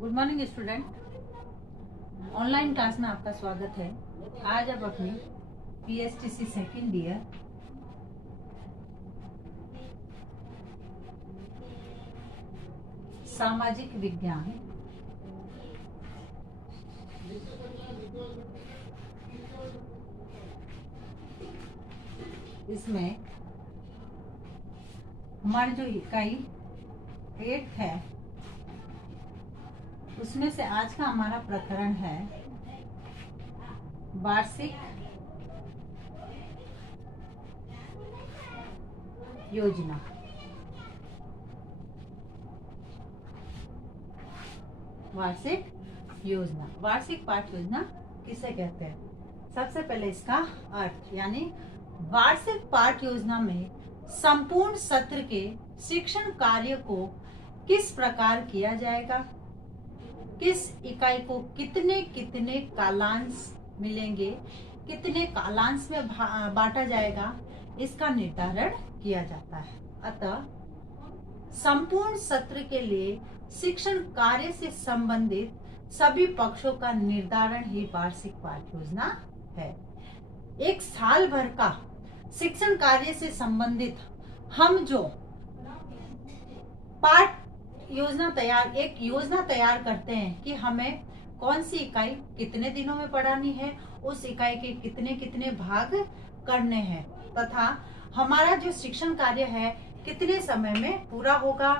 Good morning student. Online class में आपका स्वागत है। आज आप अपनी पीएसटीसी सेकेंड ईयर सामाजिक विज्ञान इसमें हमारी जो इकाई 8 है उसमें से आज का हमारा प्रकरण है वार्षिक योजना। वार्षिक पाठ योजना किसे कहते हैं? सबसे पहले इसका अर्थ, यानी वार्षिक पाठ योजना में संपूर्ण सत्र के शिक्षण कार्य को किस प्रकार किया जाएगा, किस इकाई को कितने कितने कालांश मिलेंगे, कितने कालांश में बांटा जाएगा, इसका निर्धारण किया जाता है। अतः संपूर्ण सत्र के लिए शिक्षण कार्य से संबंधित सभी पक्षों का निर्धारण ही वार्षिक पाठ योजना है। एक साल भर का शिक्षण कार्य से संबंधित हम जो पाठ योजना तैयार करते हैं कि हमें कौन सी इकाई कितने दिनों में पढ़ानी है, उस इकाई के कितने कितने भाग करने हैं तथा हमारा जो शिक्षण कार्य है कितने समय में पूरा होगा,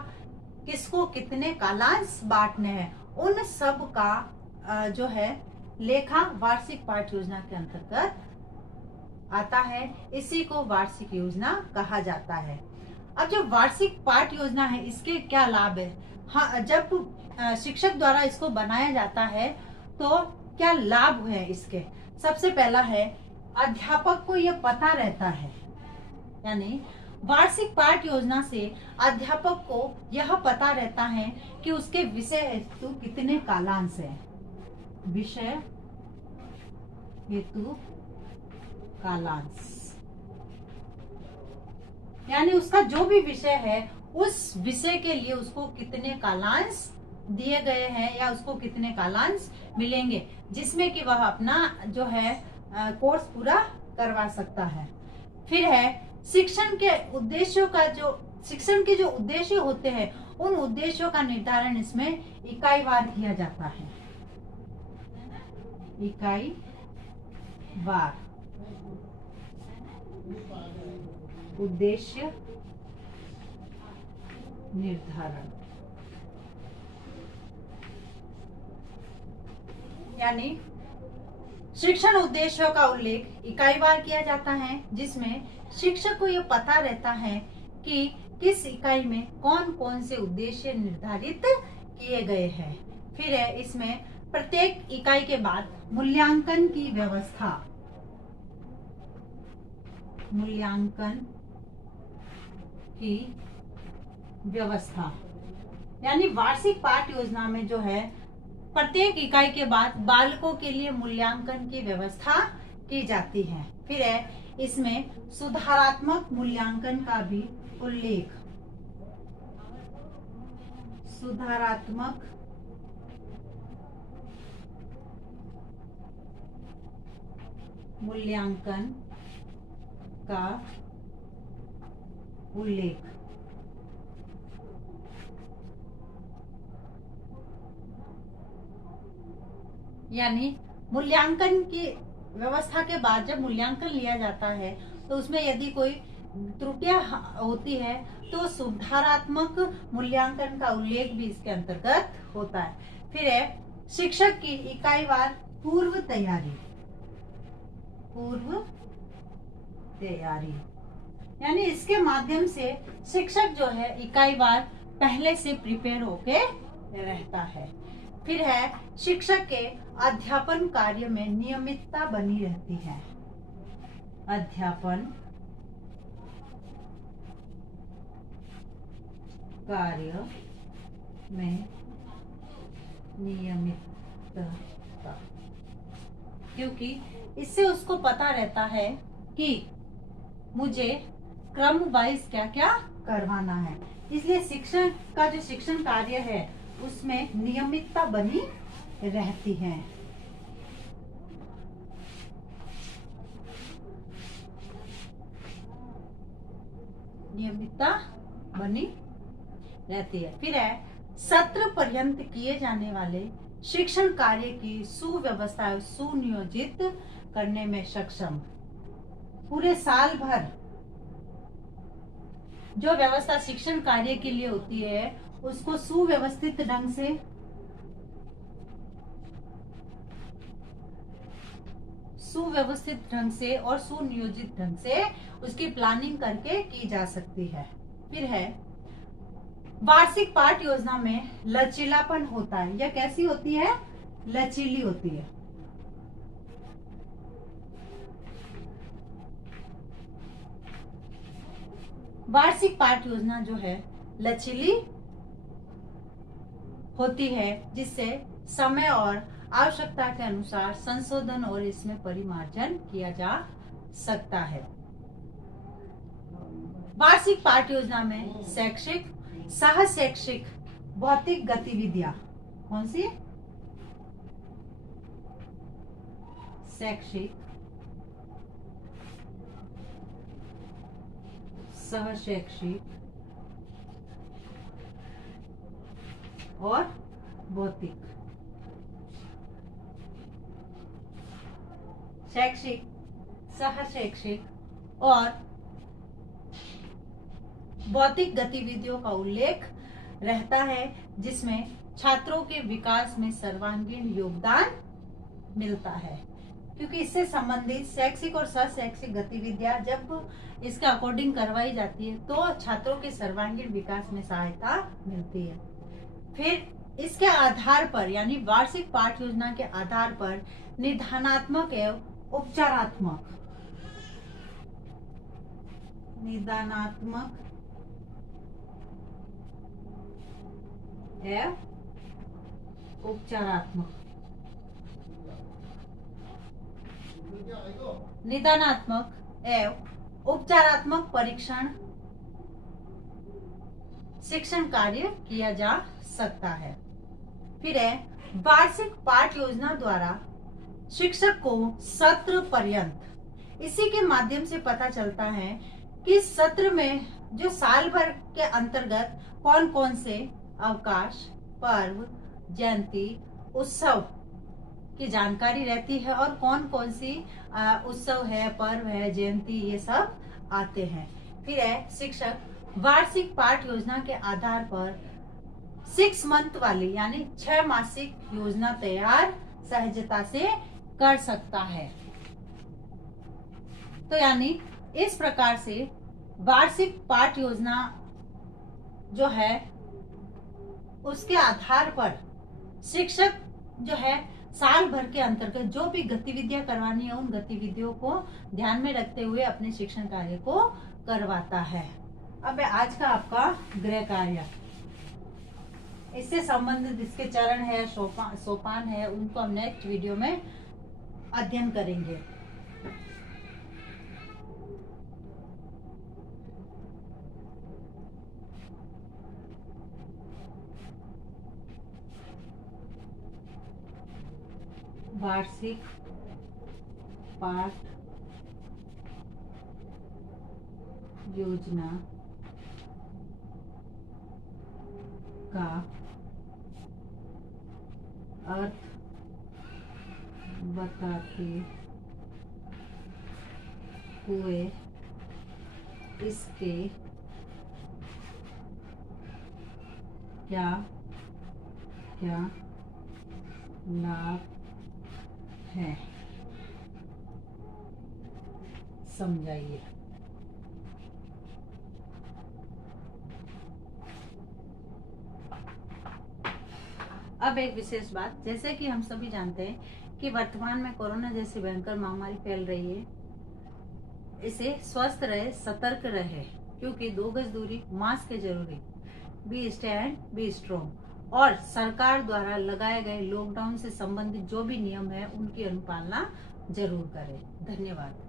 किसको कितने कालांश बांटने हैं, उन सब का जो है लेखा वार्षिक पाठ योजना के अंतर्गत आता है। इसी को वार्षिक योजना कहा जाता है। अब जो वार्षिक पाठ योजना है इसके क्या लाभ है? हाँ, जब शिक्षक द्वारा इसको बनाया जाता है तो क्या लाभ है इसके? सबसे पहला है अध्यापक को यह पता रहता है, यानी वार्षिक पाठ योजना से अध्यापक को यह पता रहता है कि उसके विषय हेतु कितने कालांश है। विषय हेतु कालांश, यानी उसका जो भी विषय है उस विषय के लिए उसको कितने कालांश दिए गए हैं या उसको कितने कालांश मिलेंगे, जिसमें कि वह अपना जो है कोर्स पूरा करवा सकता है। फिर है शिक्षण के जो उद्देश्य होते हैं उन उद्देश्यों का निर्धारण इसमें इकाईवार किया जाता है। इकाई वार उद्देश्य निर्धारण, यानी शिक्षण उद्देश्यों का उल्लेख इकाईवार किया जाता है, जिसमें शिक्षक को यह पता रहता है कि किस इकाई में कौन कौन से उद्देश्य निर्धारित किए गए हैं। फिर है इसमें प्रत्येक इकाई के बाद मूल्यांकन की व्यवस्था, यानी वार्षिक पाठ योजना में जो है प्रत्येक इकाई के बाद बालकों के लिए मूल्यांकन की व्यवस्था की जाती है। फिर है इसमें सुधारात्मक मूल्यांकन का भी उल्लेख, सुधारात्मक मूल्यांकन का उल्लेख, यानी मूल्यांकन की व्यवस्था के बाद जब मूल्यांकन लिया जाता है तो उसमें यदि कोई त्रुटियां होती है तो सुधारात्मक मूल्यांकन का उल्लेख भी इसके अंतर्गत होता है। फिर है शिक्षक की इकाईवार पूर्व तैयारी, यानी इसके माध्यम से शिक्षक जो है इकाईवार पहले से प्रिपेयर होके रहता है। फिर है शिक्षक के अध्यापन कार्य में नियमितता बनी रहती है। अध्यापन कार्य में नियमितता, क्योंकि इससे उसको पता रहता है कि मुझे क्रम वाइज क्या क्या करवाना है। इसलिए शिक्षण का जो शिक्षण कार्य है उसमें नियमितता बनी रहती है। नियमितता बनी रहती है। फिर है सत्र पर्यंत किए जाने वाले शिक्षण कार्य की सुव्यवस्था सुनियोजित करने में सक्षम। पूरे साल भर जो व्यवस्था शिक्षण कार्य के लिए होती है उसको सुव्यवस्थित ढंग से और सुनियोजित ढंग से उसकी प्लानिंग करके की जा सकती है। फिर है वार्षिक पाठ योजना में लचीलापन होता है। यह कैसी होती है? लचीली होती है। वार्षिक पाठ योजना जो है लचीली होती है, जिससे समय और आवश्यकता के अनुसार संशोधन और इसमें परिमार्जन किया जा सकता है। वार्षिक पाठ योजना में शैक्षिक सह शैक्षिक भौतिक गतिविधियां कौन सी? शैक्षिक सह शैक्षिक और भौतिक। शैक्षिक सह शैक्षिक और भौतिक गतिविधियों का उल्लेख रहता है, जिसमें छात्रों के विकास में सर्वांगीण योगदान मिलता है। क्योंकि इससे संबंधित शैक्षिक और सह शैक्षिक गतिविधियां जब इसके अकॉर्डिंग करवाई जाती है तो छात्रों के सर्वांगीण विकास में सहायता मिलती है। फिर इसके आधार पर यानी वार्षिक पाठ योजना के आधार पर निदानात्मक एवं उपचारात्मक एवं उपचारात्मक निदानात्मक एवं उपचारात्मक परीक्षण शिक्षण कार्य किया जा सकता है। फिर है वार्षिक पाठ योजना द्वारा शिक्षक को सत्र पर्यंत, इसी के माध्यम से पता चलता है कि सत्र में जो साल भर के अंतर्गत कौन कौन से अवकाश, पर्व, जयंती, उत्सव की जानकारी रहती है और कौन कौन सी उत्सव है, पर्व है, जयंती, ये सब आते हैं। फिर है शिक्षक वार्षिक पाठ योजना के आधार पर 6 मंथ वाली यानी 6 मासिक योजना तैयार सहजता से कर सकता है। तो यानी इस प्रकार से वार्षिक पाठ योजना जो है उसके आधार पर शिक्षक जो है साल भर के अंतर्गत जो भी गतिविधियां करवानी है उन गतिविधियों को ध्यान में रखते हुए अपने शिक्षण कार्य को करवाता है। अब आज का आपका गृह कार्य, इससे संबंधित इसके चरण है, सोपान है, उनको हम नेक्स्ट वीडियो में अध्ययन करेंगे। वार्षिक पाठ योजना का अर्थ बताते हुए इसके क्या क्या लाभ है समझाइए। अब एक विशेष बात, जैसे कि हम सभी जानते हैं कि वर्तमान में कोरोना जैसी भयंकर महामारी फैल रही है। इसे स्वस्थ रहे, सतर्क रहे, क्योंकि 2 गज दूरी, मास्क है जरूरी, बी स्टैंड बी स्ट्रॉन्ग, और सरकार द्वारा लगाए गए लॉकडाउन से संबंधित जो भी नियम है उनकी अनुपालना जरूर करें। धन्यवाद।